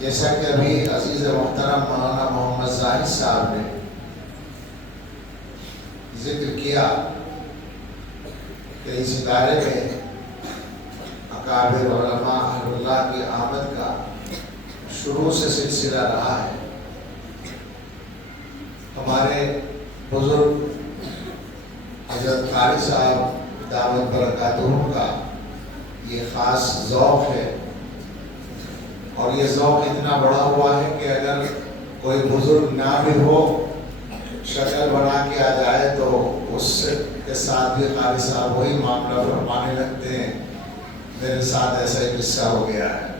جیسا کہ ابھی عزیز محترم مولانا محمد زاہد صاحب نے ذکر کیا کہ اس ادارے میں اکابر علماء اہل اللہ کی آمد کا شروع سے سلسلہ رہا ہے۔ ہمارے بزرگ حضرت قاری صاحب دامت برکاتہ کا یہ خاص ذوق ہے، اور یہ ذوق اتنا بڑا ہوا ہے کہ اگر کوئی بزرگ نہ بھی ہو، شکل بنا کے آ جائے تو اس کے ساتھ بھی قاری صاحب وہی معاملہ فرمانے لگتے ہیں۔ میرے ساتھ ایسا ہی قصہ ہو گیا ہے۔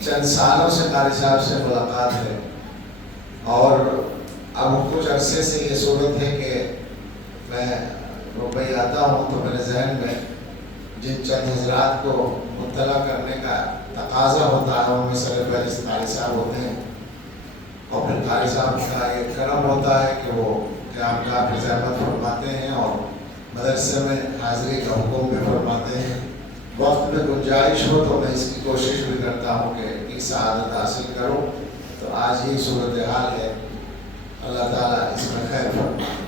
چند سالوں سے قاری صاحب سے ملاقات ہے، اور اب کچھ عرصے سے یہ صورت ہے کہ میں ممبئی آتا ہوں تو میرے ذہن میں جن چند حضرات کو مطلع کرنے کا تقاضا ہوتا ہے ان میں سر فہرست قاری صاحب ہوتے ہیں، اور پھر قاری صاحب کا یہ کرم ہوتا ہے کہ وہ قیام کا زحمت فرماتے ہیں اور مدرسے میں حاضری کا حکم بھی فرماتے ہیں۔ وقت میں گنجائش ہو تو میں اس کی کوشش بھی کرتا ہوں کہ ایک سعادت حاصل کروں، تو آج ہی صورتحال ہے۔ اللہ تعالیٰ اس میں خیر فرمائے۔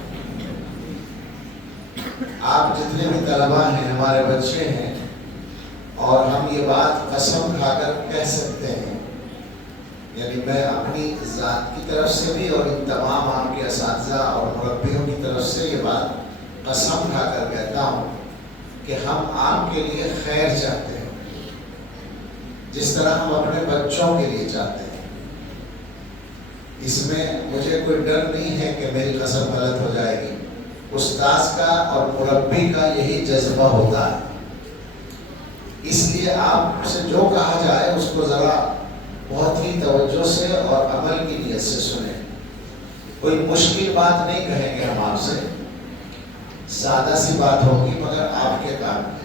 آپ جتنے بھی طلباء ہیں ہمارے بچے ہیں، اور ہم یہ بات قسم کھا کر کہہ سکتے ہیں، یعنی میں اپنی ذات کی طرف سے بھی اور ان تمام آپ کے اساتذہ اور مربیوں کی طرف سے یہ بات قسم کھا کر کہتا ہوں کہ ہم آپ کے لیے خیر چاہتے ہیں، جس طرح ہم اپنے بچوں کے لیے چاہتے ہیں۔ اس میں مجھے کوئی ڈر نہیں ہے کہ میری قسم غلط ہو جائے گی۔ استاذ کا اور مربی کا یہی جذبہ ہوتا ہے، اس لیے آپ سے جو کہا جائے اس کو ذرا بہت ہی توجہ سے اور عمل کی نیت سے سنیں۔ کوئی مشکل بات نہیں کہیں گے ہم آپ سے، سادہ سی بات ہوگی مگر آپ کے کام میں۔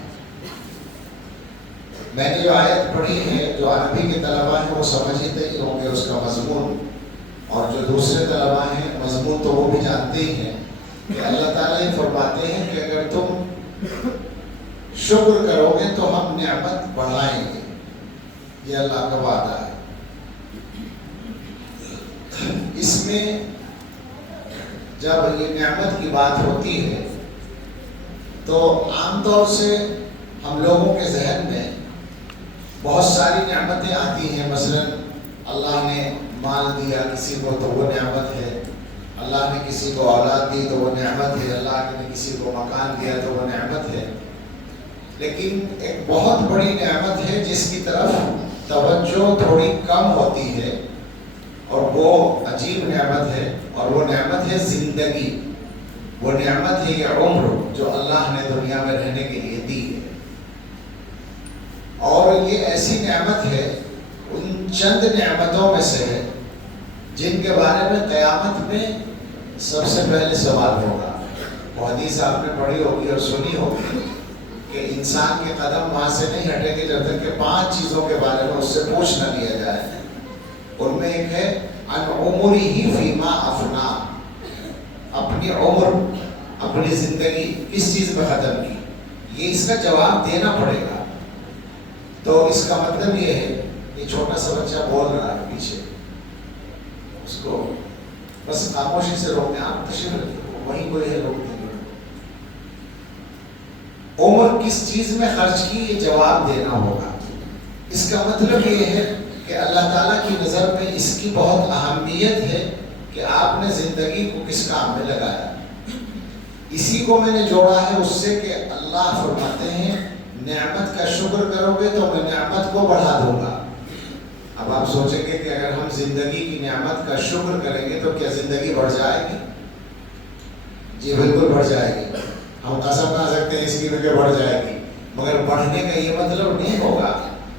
میں نے جو آیت پڑھی ہے، جو عربی کے طلباء ہیں وہ سمجھتے ہی ہوں گے اس کا مضمون، اور جو دوسرے طلباء ہیں مضمون تو وہ بھی جانتے ہی ہیں کہ اللہ تعالیٰ یہ فرماتے ہیں کہ اگر تم شکر کرو گے تو ہم نعمت بڑھائیں گے۔ یہ اللہ کا وعدہ ہے۔ اس میں جب یہ نعمت کی بات ہوتی ہے تو عام طور سے ہم لوگوں کے ذہن میں بہت ساری نعمتیں آتی ہیں۔ مثلا اللہ نے مال دیا کسی کو تو وہ نعمت ہے، اللہ نے کسی کو اولاد دی تو وہ نعمت ہے، اللہ نے کسی کو مکان دیا تو وہ نعمت ہے۔ لیکن ایک بہت بڑی نعمت ہے جس کی طرف توجہ تھوڑی کم ہوتی ہے، اور وہ عجیب نعمت ہے، اور وہ نعمت ہے زندگی۔ وہ نعمت ہے یہ عمر جو اللہ نے دنیا میں رہنے کے لیے دی ہے، اور یہ ایسی نعمت ہے ان چند نعمتوں میں سے ہے جن کے بارے میں قیامت میں سب سے پہلے سوال ہوگا۔ وہ حدیث آپ نے پڑھی ہوگی اور سنی ہوگی کہ انسان کے قدم وہاں سے نہیں ہٹیں گے جب تک کہ 5 چیزوں کے بارے میں اس سے پوچھ نہ لیا جائے۔ ان میں ایک ہے ان عمرہ فیما افنا، اپنی عمر، اپنی زندگی کس چیز میں ختم کی، یہ اس کا جواب دینا پڑے گا۔ تو اس کا مطلب یہ ہے، یہ چھوٹا سا بچہ بول رہا ہے پیچھے، اس کو بس خاموشی سے روکیں، آپ تشریف رکھیں، وہیں کوئی ہے روک دیں۔ عمر کس چیز میں خرچ کی، یہ جواب دینا ہوگا۔ اس کا مطلب یہ ہے کہ اللہ تعالیٰ کی نظر میں اس کی بہت اہمیت ہے کہ آپ نے زندگی کو کس کام میں لگایا۔ اسی کو میں نے جوڑا ہے اس سے کہ اللہ فرماتے ہیں نعمت کا شکر کرو گے تو میں نعمت کو بڑھا دوں گا۔ اب آپ سوچیں گے کہ اگر ہم زندگی کی نعمت کا شکر کریں گے تو کیا زندگی بڑھ جائے گی؟ جی بالکل بڑھ جائے گی۔ ہم قسم کھا سکتے ہیں اس کی بھی کہ بڑھ جائے گی، مگر بڑھنے کا یہ مطلب نہیں ہوگا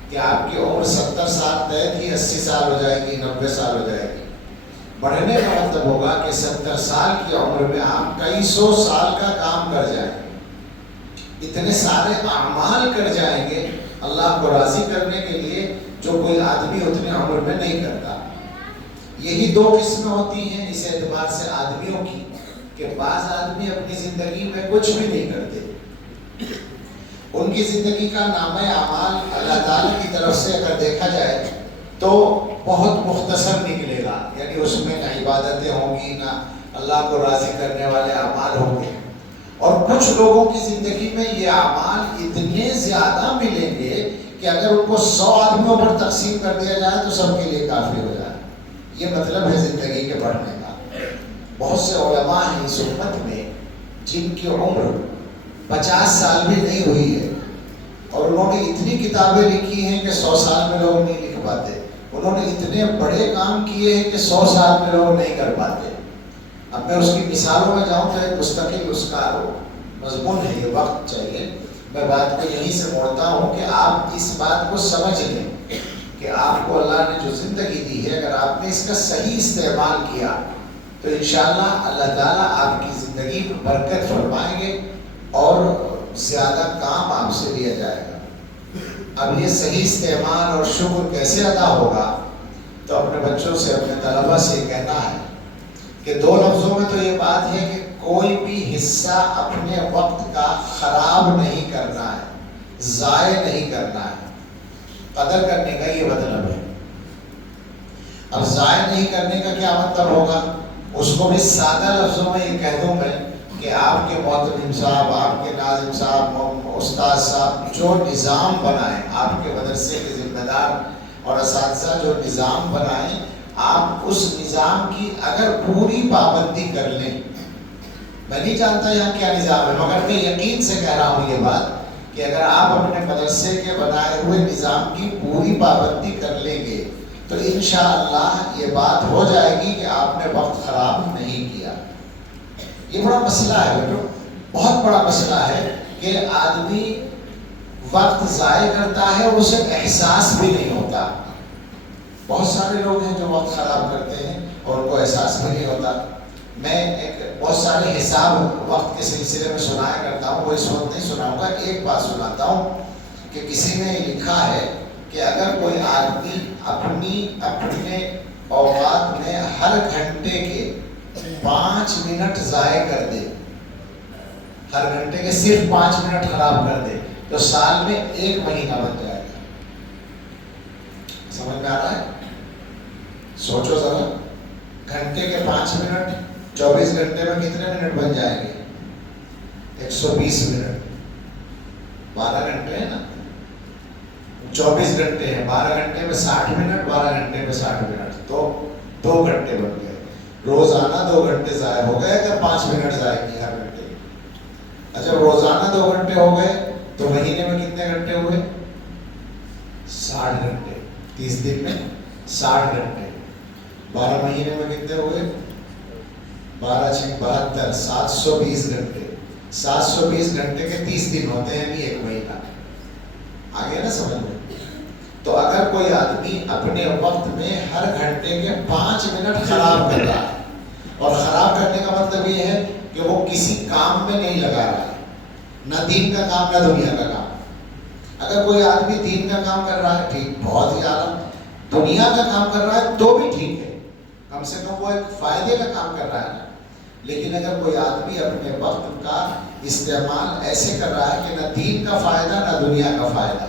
کہ آپ کی عمر 70 سال طے تھی 80 سال ہو جائے گی، 90 سال ہو جائے گی۔ بڑھنے کا مطلب ہوگا کہ 70 سال کی عمر میں آپ کئی 100 سال کا کام کر جائیں گے، اتنے سارے اعمال کر جائیں گے اللہ کو راضی کرنے کے لیے جو کوئی آدمی اتنے عمر میں نہیں کرتا۔ یہی 2 قسمیں ہوتی ہیں اس اعتبار سے آدمیوں کی کہ بعض آدمی اپنی زندگی میں کچھ بھی نہیں کرتے، ان کی زندگی کا نامہ اعمال اللہ تعالیٰ کی طرف سے اگر دیکھا جائے تو بہت مختصر نکلے گا، یعنی اس میں نہ عبادتیں ہوں گی، نہ اللہ کو راضی کرنے والے اعمال ہوں گے. اور کچھ لوگوں کی زندگی میں یہ اعمال اتنے زیادہ ملیں گے کہ اگر ان کو 100 آدمیوں پر تقسیم کر دیا جائے تو سب کے لیے کافی ہو جائے. یہ مطلب ہے زندگی کے بڑھنے کا. بہت سے علماء ہیں اس امت میں جن کی عمر 50 سال بھی نہیں ہوئی ہے، اور انہوں نے اتنی کتابیں لکھی ہیں کہ 100 سال میں لوگ نہیں لکھ پاتے. انہوں نے اتنے بڑے کام کیے ہیں کہ 100 سال میں لوگ نہیں کر پاتے. اب میں اس کی مثالوں میں جاؤں تو ایک مستقل اس کا مضمون ہے، یہ وقت چاہیے. میں بات کو یہیں سے موڑتا ہوں کہ آپ اس بات کو سمجھ لیں کہ آپ کو اللہ نے جو زندگی دی ہے، اگر آپ نے اس کا صحیح استعمال کیا تو انشاءاللہ اللہ تعالیٰ آپ کی زندگی میں برکت فرمائیں گے اور زیادہ کام آپ سے لیا جائے گا. اب یہ صحیح استعمال اور شکر کیسے ادا ہوگا؟ تو اپنے بچوں سے، اپنے طلبہ سے کہنا ہے کہ 2 لفظوں میں تو یہ بات ہے کہ کوئی بھی حصہ اپنے وقت کا خراب نہیں کرنا ہے، ضائع نہیں کرنا ہے. قدر کرنے کا یہ مطلب ہے. اب ضائع نہیں کرنے کا کیا مطلب ہوگا؟ اس کو بھی سادہ لفظوں میں یہ کہہ دوں میں کہ آپ کے محترم صاحب، آپ کے ناظم صاحب، استاد صاحب جو نظام بنائیں، آپ کے مدرسے کے ذمہ دار اور اساتذہ جو نظام بنائیں، آپ اس نظام کی اگر پوری پابندی کر لیں. میں نہیں جانتا یہاں کیا نظام ہے، مگر میں یقین سے کہہ رہا ہوں یہ بات کہ اگر آپ اپنے مدرسے کے بنائے ہوئے نظام کی پوری پابندی کر لیں گے تو انشاءاللہ یہ بات ہو جائے گی کہ آپ نے وقت خراب نہیں کیا. یہ بڑا مسئلہ ہے بیٹو، بہت بڑا مسئلہ ہے کہ آدمی وقت ضائع کرتا ہے، اسے احساس بھی نہیں ہوتا. بہت سارے لوگ ہیں جو وقت خراب کرتے ہیں اور ان کو احساس بھی نہیں ہوتا. میں ایک بہت سارے حساب وقت کے سلسلے میں سنایا کرتا ہوں، وہ اس وقت نہیں سناؤں گا. ایک بات سناتا ہوں کہ کسی نے لکھا ہے کہ اگر کوئی آدمی اپنے اوقات میں ہر گھنٹے کے 5 منٹ ضائع کر دے، ہر گھنٹے کے صرف 5 منٹ خراب کر دے تو سال میں 1 مہینہ بن جائے گا. سمجھ میں آ رہا ہے؟ سوچو ذرا، گھنٹے کے 5 منٹ 24 گھنٹے میں کتنے منٹ بن جائیں گے؟ 120 منٹ. 12 گھنٹے ہیں نا، 24 گھنٹے ہیں، 12 گھنٹے میں 60 منٹ، 12 گھنٹے میں 60 منٹ، تو 2 گھنٹے بن گئے. روزانہ 2 گھنٹے ضائع ہو گئے اگر 5 منٹ ضائع کیے ہر گھنٹے. اچھا روزانہ 2 گھنٹے ہو گئے تو مہینے میں کتنے گھنٹے ہوئے؟ 60 گھنٹے. 30 دن میں 60 گھنٹے. 12 مہینے میں کتنے ہوئے؟ 12 6 72، 720 گھنٹے. 720 گھنٹے کے 30 دن ہوتے ہیں، یعنی 1 مہینہ. آگے نا سمجھ میں؟ تو اگر کوئی آدمی اپنے وقت میں ہر گھنٹے کے 5 منٹ خراب کر رہا ہے، اور خراب کرنے کا مطلب یہ ہے کہ وہ کسی کام میں نہیں لگا رہا ہے، نہ دین کا کام نہ دنیا کا کام. اگر کوئی آدمی دین کا کام کر رہا ہے ٹھیک، بہت ہی اعلیٰ. دنیا کا کام کر رہا ہے تو بھی ٹھیک ہے، کم سے کم وہ ایک فائدے کا کام کر رہا ہے نا. لیکن اگر کوئی آدمی اپنے وقت کا استعمال ایسے کر رہا ہے کہ نہ دین کا فائدہ نہ دنیا کا فائدہ،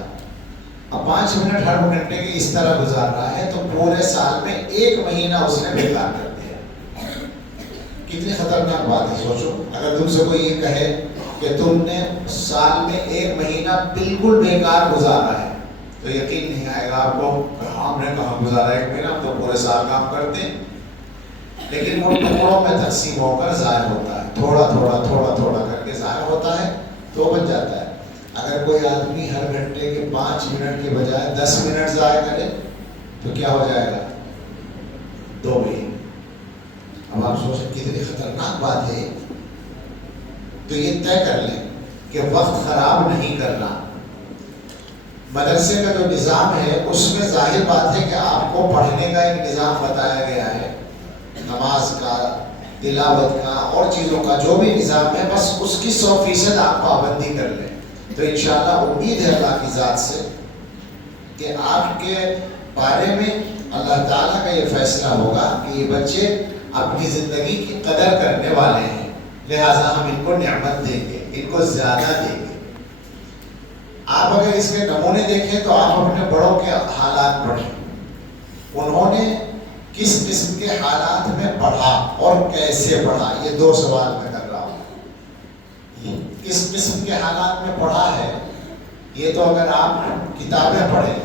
اب 5 منٹ ہر گھنٹے کے اس طرح گزار رہا ہے تو پورے سال میں 1 مہینہ اس نے بیکار کر دیا. کتنی خطرناک بات ہے. سوچو اگر تم سے کوئی یہ کہے کہ تم نے سال میں 1 مہینہ بالکل بیکار گزارا ہے تو یقین نہیں آئے گا آپ کو. ہم نے کہاں گزارا 1 مہینہ، ہم تو پورے سال کام کرتے ہیں. لیکن وہ ٹکڑوں میں تقسیم ہو کر ظاہر ہوتا ہے، تھوڑا تھوڑا تھوڑا تھوڑا کر کے ظاہر ہوتا ہے تو بن جاتا ہے. اگر کوئی آدمی ہر گھنٹے کے 5 منٹ کے بجائے 10 منٹ ضائع کرے تو کیا ہو جائے گا؟ 2 مہینے. اب آپ سوچیں کتنی خطرناک بات ہے. تو یہ طے کر لیں کہ وقت خراب نہیں کرنا. مدرسے کا جو نظام ہے اس میں ظاہر بات ہے کہ آپ کو پڑھنے کا ایک نظام بتایا گیا ہے، نماز کا، تلاوت کا اور چیزوں کا جو بھی نظام ہے، بس اس کی 100% آپ پابندی کر لیں تو انشاءاللہ امید ہے اللہ کی ذات سے کہ آپ کے بارے میں اللہ تعالیٰ کا یہ فیصلہ ہوگا کہ یہ بچے اپنی زندگی کی قدر کرنے والے ہیں، لہٰذا ہم ان کو نعمت دیں گے، ان کو زیادہ دیں گے. آپ اگر اس کے نمونے دیکھیں تو آپ اپنے بڑوں کے حالات پڑھیں. انہوں نے کس قسم کے حالات میں پڑھا اور کیسے پڑھا؟ یہ دو سوال میں کر رہا ہوں. کس قسم کے حالات میں پڑھا ہے یہ تو اگر آپ کتابیں پڑھیں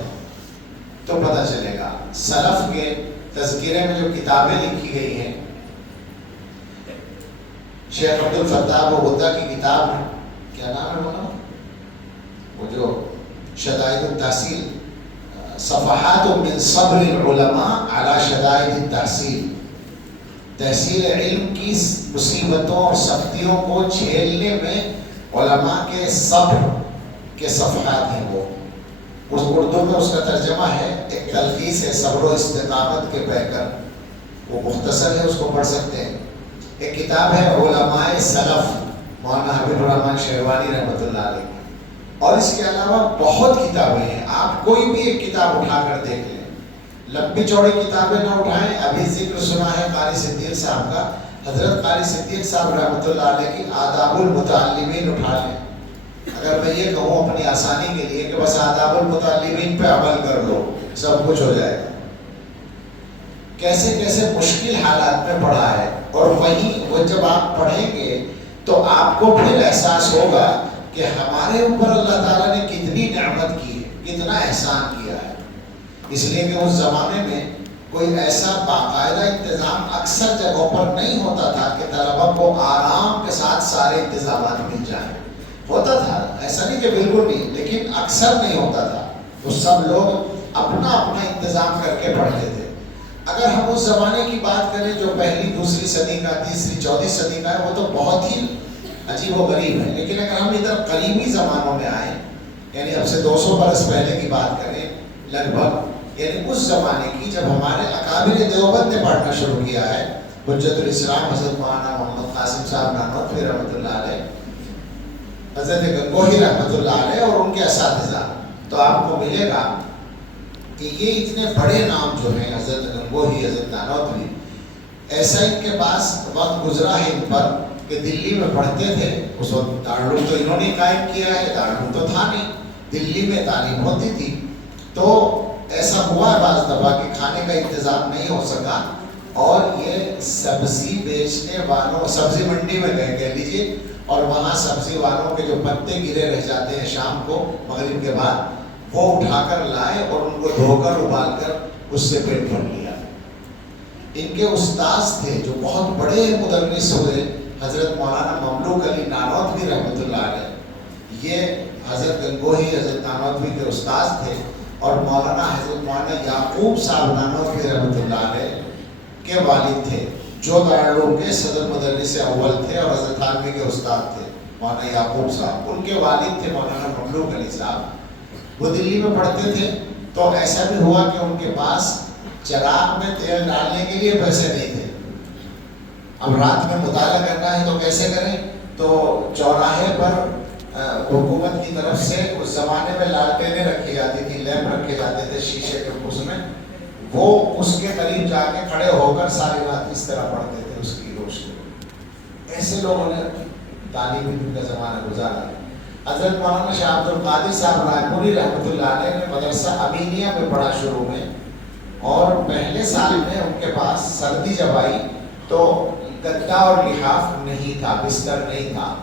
تو پتہ چلے گا. سلف کے تذکرے میں جو کتابیں لکھی گئی ہیں، شیخ عبد الفتاح غدہ کی کتاب ہے، کیا نام ہے مولانا؟ وہ جو شدائد التحصیل، صفحات من صبر العلماء علی شدائد التحصیل، تحصیل علم کی مصیبتوں اور سختیوں کو جھیلنے میں علماء کے صبر کے صفحات ہیں. وہ اس اردو میں اس کا ترجمہ ہے، ایک تلخیص ہے صبر و استقامت کے پیکر، وہ مختصر ہے، اس کو پڑھ سکتے ہیں. ایک کتاب ہے علماء سلف، مولانا حبیب الرحمن شہروانی رحمۃ اللہ علیہ. اور اس کے علاوہ بہت کتابیں ہیں، آپ کوئی بھی ایک کتاب اٹھا کر دیکھ لیں. لمبی چوڑی کتابیں نہ اٹھائیں. ابھی ذکر سنا ہے قاری صدیق صاحب کا، حضرت قاری صدیق صاحب رحمۃ اللہ علیہ کی آداب المتعلمین اٹھا لیں. اگر میں یہ کہوں اپنی آسانی کے لیے کہ بس آداب المتعلمین پہ عمل کر لو، سب کچھ ہو جائے گا. کیسے کیسے مشکل حالات میں پڑھا ہے. اور وہیں وہ جب آپ پڑھیں گے تو آپ کو پھر احساس ہوگا کہ ہمارے اوپر اللہ تعالیٰ نے کتنی نعمت کی ہے، کتنا احسان کیا ہے. اس لیے کہ اس زمانے میں کوئی ایسا باقاعدہ انتظام اکثر جگہوں پر نہیں ہوتا تھا کہ طلبہ کو آرام کے ساتھ سارے انتظامات مل جائیں. ہوتا تھا، ایسا نہیں کہ بالکل نہیں، لیکن اکثر نہیں ہوتا تھا. تو سب لوگ اپنا اپنا انتظام کر کے پڑھتے تھے. اگر ہم اس زمانے کی بات کریں جو پہلی دوسری صدی کا، تیسری چوتھی صدی کا ہے، وہ تو بہت ہی عجیب و غریب ہے. لیکن اگر ہم ادھر قریبی زمانوں میں آئیں، یعنی اب سے 200 برس پہلے کی بات کریں لگ بھگ، یعنی اس زمانے کی جب ہمارے اکابر دیوبند نے پڑھنا شروع کیا ہے، حجت الاسلام حضرت مولانا محمد قاسم صاحب نانوتوی رحمۃ اللہ علیہ، حضرت گنگوہی رحمۃ اللہ علیہ اور ان کے اساتذہ، تو آپ کو ملے گا کہ یہ اتنے بڑے نام جو ہیں، حضرت گنگوہی، حضرت نانوتوی، ایسا ان کے پاس وقت گزرا ہے ان پر کہ دلی میں پڑھتے تھے. اس وقت دارالعلوم تو انہوں نے قائم کیا ہے، دارالعلوم تو تھا نہیں، دلی میں تعلیم ہوتی تھی. تو ایسا ہوا ہے بعض دفعہ کہ کھانے کا انتظام نہیں ہو سکا اور یہ سبزی بیچنے والوں، سبزی منڈی میں گئے کہہ لیجیے، اور وہاں سبزی والوں کے جو پتے گرے رہ جاتے ہیں شام کو مغرب کے بعد، وہ اٹھا کر لائے اور ان کو دھو کر ابال کر اس سے پیٹ بھر لیا. ان کے استاذ تھے جو بہت بڑے مدرس ہوئے، حضرت مولانا مملوک علی نانوتوی رحمۃ اللہ علیہ. یہ حضرت گنگوہی، حضرت نانوتوی کے استاذ تھے. اور مولانا حضرت مولانا یعقوب صاحب نانوتوی رحمۃ اللہ علیہ کے والد تھے، جو دارالعلوم کے صدر مدرس اول تھے اور حضرت تھانوی کے استاد تھے مولانا یعقوب صاحب. ان کے والد تھے مولانا مملوک علی صاحب، وہ دلی میں پڑھتے تھے. تو ایسا بھی ہوا کہ ان کے پاس چراغ میں تیل ڈالنے کے لیے پیسے نہیں تھے. اب رات میں مطالعہ کرنا ہے تو کیسے کریں؟ تو چوراہے پر حکومت کی طرف سے اس زمانے میں لالٹینیں رکھی جاتی تھی، لیمپ رکھے جاتے تھے شیشے کے، اس میں وہ اس کے قریب جا کے کھڑے ہو کر ساری رات اس طرح پڑھتے تھے اس کی روشنی. ایسے لوگوں نے تعلیم کا زمانہ گزارا. حضرت مولانا شاہ عبد القادر صاحب رائے پوری رحمۃ اللہ علیہ نے مدرسہ امینیہ میں پڑھا شروع میں، اور پہلے سال میں ان کے پاس سردی جب آئی تو گدا اور لحاف نہیں تھا، بستر نہیں تھا.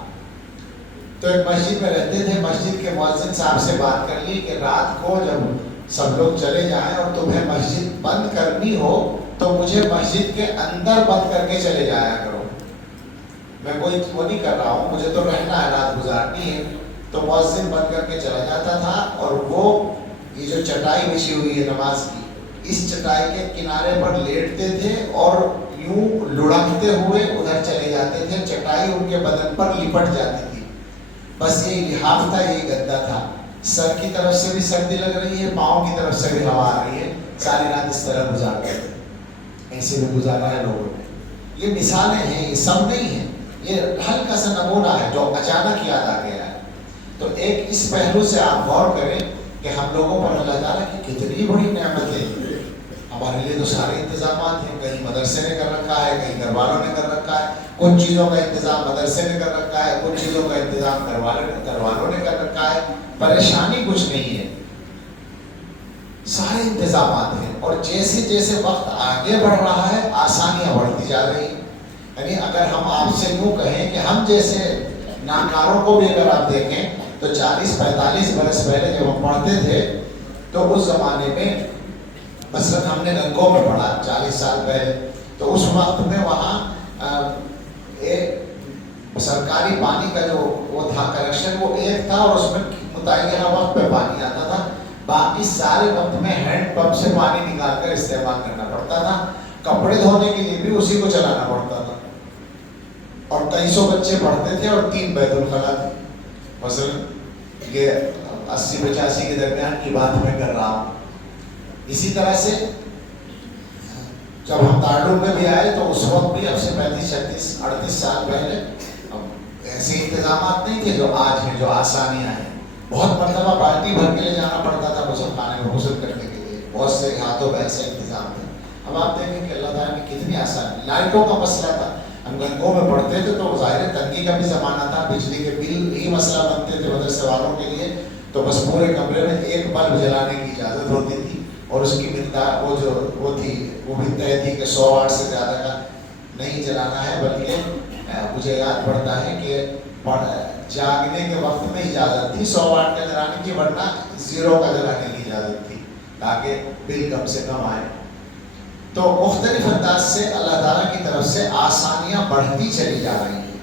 تو ایک مسجد میں رہتے تھے. مسجد کے مؤذن صاحب سے بات کر لی کہ رات کو جب سب لوگ چلے جائیں اور تمہیں مسجد بند کرنی ہو تو مجھے مسجد کے اندر بند کر کے چلے جایا کرو. میں کوئی وہ نہیں کر رہا ہوں، مجھے تو رہنا ہے، رات گزارنی ہے. تو مؤذن بند کر کے چلا جاتا تھا، اور وہ یہ جو چٹائی بچھی ہوئی ہے نماز کی، اس چٹائی کے کنارے پر لیٹتے تھے اور یوں لڑکتے ہوئے ادھر چلے جاتے تھے. چٹائی ان کے بدن پر لپٹ جاتی تھی. بس یہی لحاف تھا، یہی گدا تھا. سر کی طرف سے بھی سردی لگ رہی ہے، پاؤں کی طرف سے بھی ہوا آ رہی ہے. ساری رات اس طرح گزارتے تھے. ایسے بھی گزارا ہے لوگوں نے. یہ مثالیں ہیں، یہ سب نہیں ہیں، یہ ہلکا سا نمونہ ہے جو اچانک یاد آ گیا ہے. تو ایک اس پہلو سے آپ غور کریں کہ ہم لوگوں پر اللہ تعالیٰ کی کتنی بڑی نعمت ہے. ہمارے لیے تو سارے انتظامات ہیں، کہیں مدرسے نے کر رکھا ہے، کہیں گھر والوں نے کر رکھا ہے. کچھ چیزوں کا انتظام مدرسے نے کر رکھا ہے، کچھ چیزوں کا انتظام گھر والوں نے کر رکھا ہے. پریشانی کچھ نہیں ہے. سارے انتظامات ہیں، اور جیسے جیسے وقت آگے بڑھ رہا ہے آسانیاں بڑھتی جا رہی ہیں۔ یعنی اگر ہم آپ سے یوں کہیں کہ ہم جیسے ناکاروں کو بھی اگر آپ دیکھیں تو 40-45 برس پہلے جب ہم پڑھتے تھے تو اس زمانے میں مثلاً ہم نے رنگوں میں پڑھا 40 سال پہلے، تو اس وقت میں وہاں ایک سرکاری پانی کا جو وہ تھا کنیکشن وہ ایک تھا، اور اس میں متعینہ وقت پہ پانی آتا تھا، باقی سارے وقت میں ہینڈ پمپ سے پانی نکال کر استعمال کرنا پڑتا تھا، کپڑے دھونے کے لیے بھی اسی کو چلانا پڑتا تھا، اور کئی سو بچے پڑھتے تھے اور 3 بیت الخلا تھے۔ مثلا یہ 80-85 کے درمیان کی بات میں کر رہا ہوں۔ اسی طرح سے جب ہم دارالعلوم میں بھی آئے تو اس وقت بھی اب سے 35-36-38 سال پہلے ایسے انتظامات نہیں تھے جو آج ہیں، جو آسانیاں ہیں۔ بہت مرتبہ بالٹی بھر کے لے جانا پڑتا تھا غسل خانے میں غسل کرنے کے لیے، بہت سے ہاتھوں میں ایسے انتظام تھے۔ اب آپ دیکھیں کہ اللہ تعالیٰ نے کتنی آسانی، لائٹوں کا مسئلہ تھا، ہم گنگوں میں پڑھتے تھے تو ظاہر تنگی کا بھی زمانہ تھا، بجلی کے بل ہی مسئلہ بنتے تھے مدرسے والوں کے لیے، تو بس پورے کمرے میں ایک بلب جلانے کی اجازت ہوتی تھی، اور اس کی مقدار وہ تھی، وہ بھی طے تھی کہ 100 واٹ سے زیادہ کا نہیں جلانا ہے، بلکہ مجھے یاد پڑتا ہے کہ جاگنے کے وقت میں اجازت تھی 100 واٹ کا جلانے کی، ورنہ 0 کا جلانے کی اجازت تھی تاکہ بل کم سے کم آئے۔ تو مختلف انداز سے اللہ تعالیٰ کی طرف سے آسانیاں بڑھتی چلی جا رہی ہیں،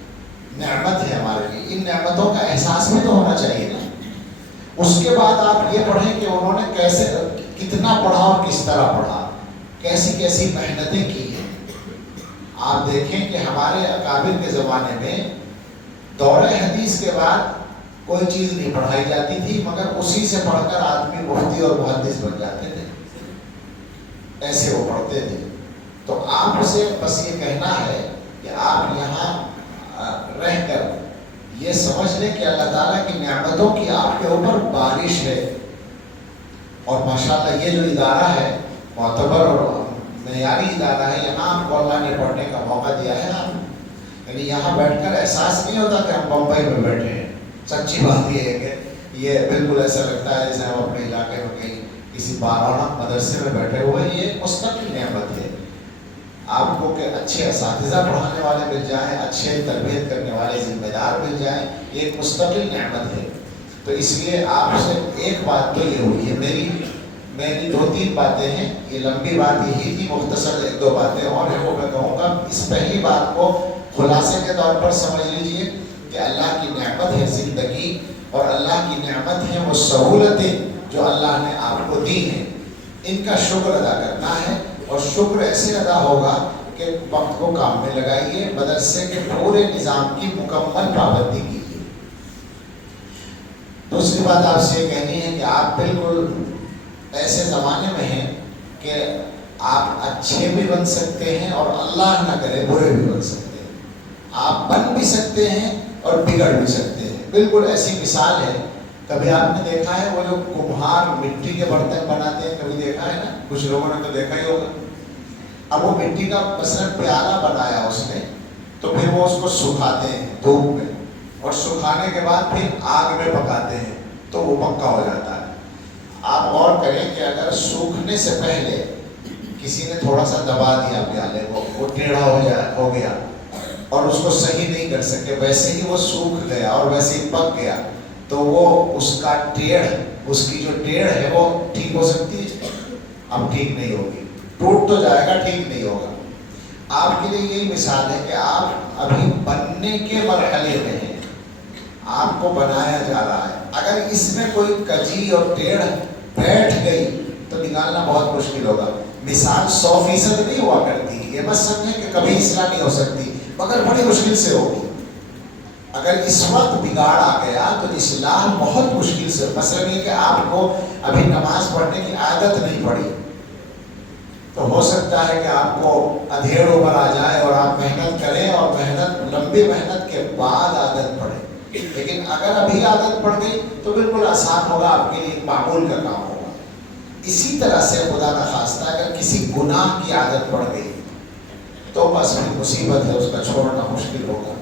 نعمت ہے ہمارے لیے، ان نعمتوں کا احساس بھی تو ہونا چاہیے نا۔ اس کے بعد آپ یہ پڑھیں کہ انہوں نے کیسے، کتنا پڑھا اور کس طرح پڑھا، کیسی کیسی محنتیں کی ہیں۔ آپ دیکھیں کہ ہمارے اکابر کے زمانے میں دور حدیث کے بعد کوئی چیز نہیں پڑھائی جاتی تھی، مگر اسی سے پڑھ کر آدمی مفتی اور محدث بن جاتے تھے، ایسے وہ پڑھتے تھے۔ تو آپ سے بس یہ کہنا ہے کہ آپ یہاں رہ کر یہ سمجھ لیں کہ اللہ تعالیٰ کی نعمتوں کی آپ کے اوپر بارش ہے، اور ماشاءاللہ یہ جو ادارہ ہے معتبر اور معیاری ادارہ ہے، یہاں آپ کو اللہ نے پڑھنے کا موقع دیا ہے نا، یعنی یہاں بیٹھ کر احساس نہیں ہوتا کہ ہم بمبئی میں بیٹھے ہیں۔ سچی بات یہ ہے کہ یہ بالکل ایسا لگتا ہے جیسے ہم اپنے علاقے میں کہیں کسی بارہانہ مدرسے میں بیٹھے ہوئے، یہ مستقل نعمت ہے آپ کو کہ اچھے اساتذہ پڑھانے والے مل جائیں، اچھے تربیت کرنے والے ذمہ دار مل جائیں، یہ ایک مستقل نعمت ہے۔ تو اس لیے آپ سے ایک بات تو یہ ہوئی ہے، میری 2-3 باتیں ہیں، یہ لمبی بات یہی تھی، مختصر 1-2 باتیں اور ہیں وہ میں کہوں گا۔ اس پہلی بات کو خلاصے کے طور پر سمجھ لیجئے کہ اللہ کی نعمت ہے زندگی، اور اللہ کی نعمت ہے وہ سہولتیں جو اللہ نے آپ کو دی ہیں، ان کا شکر ادا کرنا ہے، اور شکر ایسے ادا ہوگا کہ وقت کو کام میں لگائیے، مدرسے کے پورے نظام کی مکمل پابندی کیجیے۔ دوسری بات آپ سے یہ کہنی ہے کہ آپ بالکل ایسے زمانے میں ہیں کہ آپ اچھے بھی بن سکتے ہیں اور اللہ نہ کرے برے بھی بن سکتے ہیں، آپ بن بھی سکتے ہیں اور بگڑ بھی سکتے ہیں۔ بالکل ایسی مثال ہے، کبھی آپ نے دیکھا ہے وہ جو کمہار مٹی کے برتن بناتے ہیں، کبھی دیکھا ہے نا، کچھ لوگوں نے تو دیکھا ہی ہوگا۔ اب وہ مٹی کا مثلاً پیالہ بنایا اس نے، تو پھر وہ اس کو سکھاتے ہیں دھوپ میں، اور سکھانے کے بعد پھر آگ میں پکاتے ہیں تو وہ پکا ہو جاتا ہے۔ آپ غور کریں کہ اگر سوکھنے سے پہلے کسی نے تھوڑا سا دبا دیا پیالے کو، وہ ٹیڑھا ہو گیا اور اس کو صحیح نہیں کر سکے، ویسے ہی وہ سوکھ گیا اور ویسے ہی پک گیا، تو وہ اس کا ٹیڑھ، اس کی جو ٹیڑھ ہے وہ ٹھیک ہو سکتی ہے؟ اب ٹھیک نہیں ہوگی، ٹوٹ تو جائے گا، ٹھیک نہیں ہوگا۔ آپ کے لیے یہی مثال ہے کہ آپ ابھی بننے کے مرحلے میں ہیں، آپ کو بنایا جا رہا ہے، اگر اس میں کوئی کجی اور ٹیڑھ بیٹھ گئی تو نکالنا بہت مشکل ہوگا۔ مثال 100% نہیں ہوا کرتی، یہ بس سمجھیں کہ کبھی اصلاح نہیں ہو سکتی، مگر بڑی مشکل سے ہوگی۔ اگر اس وقت بگاڑ آ گیا تو اصلاح بہت مشکل سے، مثلا یہ کہ آپ کو ابھی نماز پڑھنے کی عادت نہیں پڑی، تو ہو سکتا ہے کہ آپ کو ادھیڑ عمر آ جائے اور آپ محنت کریں اور لمبی محنت کے بعد عادت پڑے، لیکن اگر ابھی عادت پڑ گئی تو بالکل آسان ہوگا، آپ کے لیے معمول کا کام ہوگا۔ اسی طرح سے خدا نخواستہ اگر کسی گناہ کی عادت پڑ گئی تو بس بھی مصیبت ہے، اس کا چھوڑنا مشکل ہوگا۔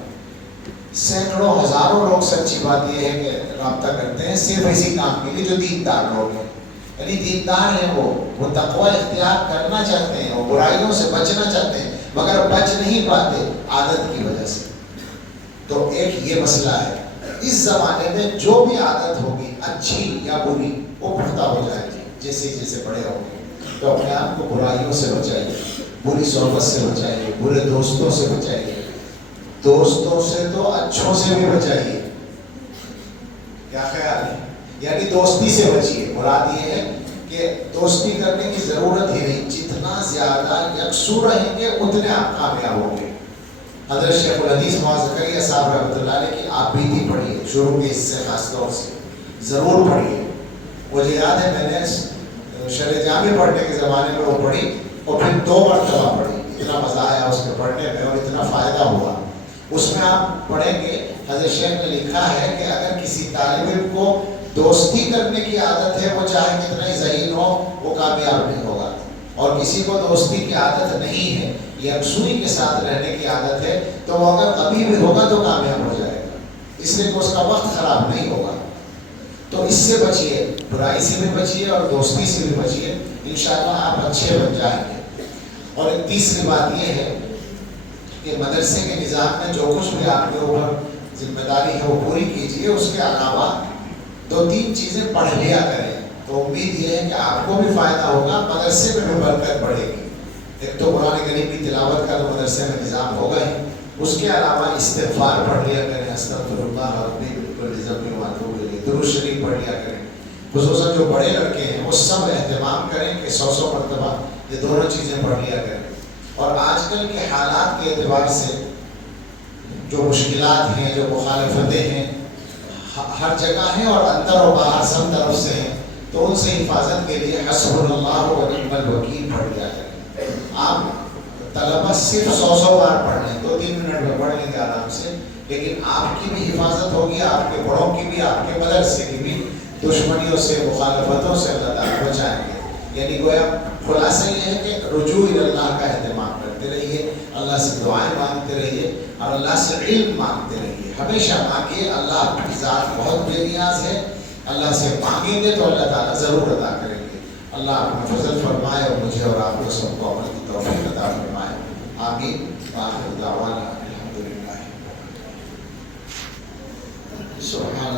سینکڑوں ہزاروں لوگ، سچی بات یہ ہے کہ رابطہ کرتے ہیں صرف اسی کام کے لیے جو دیندار لوگ ہیں، یعنی دیندار ہیں، وہ تقوی اختیار کرنا چاہتے ہیں، وہ برائیوں سے بچنا چاہتے ہیں، مگر بچ نہیں پاتے عادت کی وجہ سے. تو ایک یہ مسئلہ ہے. اس زمانے میں جو بھی عادت ہوگی اچھی یا بری وہ پختہ ہو جائے گی جیسے جیسے بڑے ہوں گے. تو اپنے آپ کو برائیوں سے بچائیے، بری صحبت سے بچائیے، برے دوستوں سے بچائیے، دوستوں سے تو اچھوں سے بھی بچائیے. کیا خیال ہے؟ یعنی دوستی سے بچیے. مراد یہ ہے کہ دوستی کرنے کی ضرورت ہی نہیں، جتنا زیادہ یکسو رہیں گے اتنے آپ کامیاب ہوں گے. حضرت شیخ الحدیث معاذ زکریا صاحب رحمۃ اللہ علیہ کی آپ بیتی پڑھیے، شروع کے حصے خاص طور سے ضرور پڑھیے. مجھے یاد ہے میں نے شرح جامع پڑھنے کے زمانے میں وہ پڑھی اور پھر 2 مرتبہ پڑھی. اتنا مزہ آیا اس کے پڑھنے میں اور اتنا فائدہ ہوا. اس میں آپ پڑھیں گے حضرت شیخ نے لکھا ہے کہ اگر کسی طالب علم کو دوستی کرنے کی عادت ہے، وہ چاہے کتنا ہی ذہین ہو وہ کامیاب نہیں ہوگا. اور کسی کو دوستی کی عادت نہیں ہے، یکسوئی کے ساتھ رہنے کی عادت ہے، تو وہ اگر کبھی بھی ہوگا تو کامیاب ہو جائے گا، اس لیے کہ اس کا وقت خراب نہیں ہوگا. تو اس سے بچیے، برائی سے بھی بچیے اور دوستی سے بھی بچیے، انشاءاللہ آپ اچھے بن جائیں گے. اور ایک تیسری بات یہ ہے کہ مدرسے کے نظام میں جو کچھ بھی آپ کے اوپر ذمہ داری ہے وہ پوری کیجیے. اس کے علاوہ 2-3 چیزیں پڑھ لیا کریں. تو امید یہ ہے کہ آپ کو بھی فائدہ ہوگا، مدرسے میں بھی برکت بڑھے گی. ایک تو قرآن کریم کی تلاوت کا تو مدرسے میں نظام ہوگا ہی، اس کے علاوہ استغفار پڑھ لیا کریں، استغفر اللہ ربی بالکل ذنب واتوب الیہ، درود شریف پڑھ لیا کریں. خصوصاً جو بڑے لڑکے ہیں وہ سب اہتمام کریں کہ 100 مرتبہ یہ دونوں چیزیں پڑھ لیا کریں. اور آج کل کے حالات کے اعتبار سے جو مشکلات ہیں، جو مخالفتیں ہیں، ہر جگہ ہیں اور اندر و باہر سب طرف سے ہیں. تو ان سے حفاظت کے لیے حسبنا اللہ و نعم الوکیل پڑھ لیا کریں. آپ طلبہ صرف 100 بار پڑھ لیں، 2-3 منٹ میں پڑھ لیں گے آرام سے، لیکن آپ کی بھی حفاظت ہوگی، آپ کے بڑوں کی بھی، آپ کے مدرسے کی بھی. دشمنیوں سے، مخالفتوں سے اللہ تعالیٰ بچائیں گے. یعنی گویا خلاصہ یہ ہے کہ رجوع اللہ کا اہتمام کرتے رہیے، اللہ سے دعائیں مانگتے رہیے اور اللہ سے علم مانگتے رہیے. ہمیشہ مانگیے، اللہ کی ذات بہت بے نیاز ہے. اللہ سے مانگیں گے تو اللہ تعالیٰ ضرور عطا کریں گے. اللہ آپ کو فضل فرمائے اور مجھے اور آپ کو سب کو عمل کی توفیق عطا فرمائے. آمین. آخر دعوانا الحمدللہ. سبحان